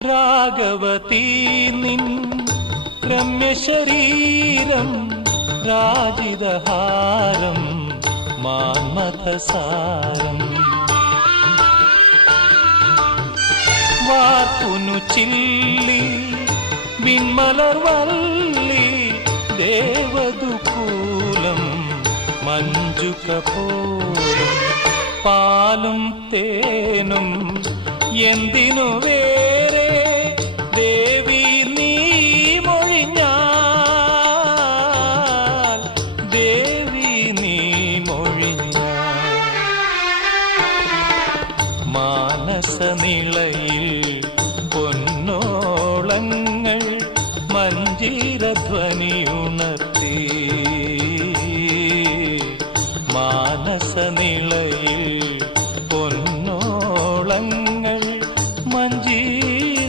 രാഘവതീ നിൻ രമ്യശരീരം രാജിതഹാരം മാന്മഥസാരം വാർപ്പുനു ചില്ലി വിൺമലർവല്ലി ദേവദുകൂലം മഞ്ജുകപോലം പാലും തേനും എന്തിനു വേറെ ദേവി നീ മൊഴിഞ്ഞാൽ ദേവി നീ മൊഴിഞ്ഞാൽ മാനസനിളയിൽ പൊന്നോളങ്ങൾ മഞ്ജീരധ്വനിയും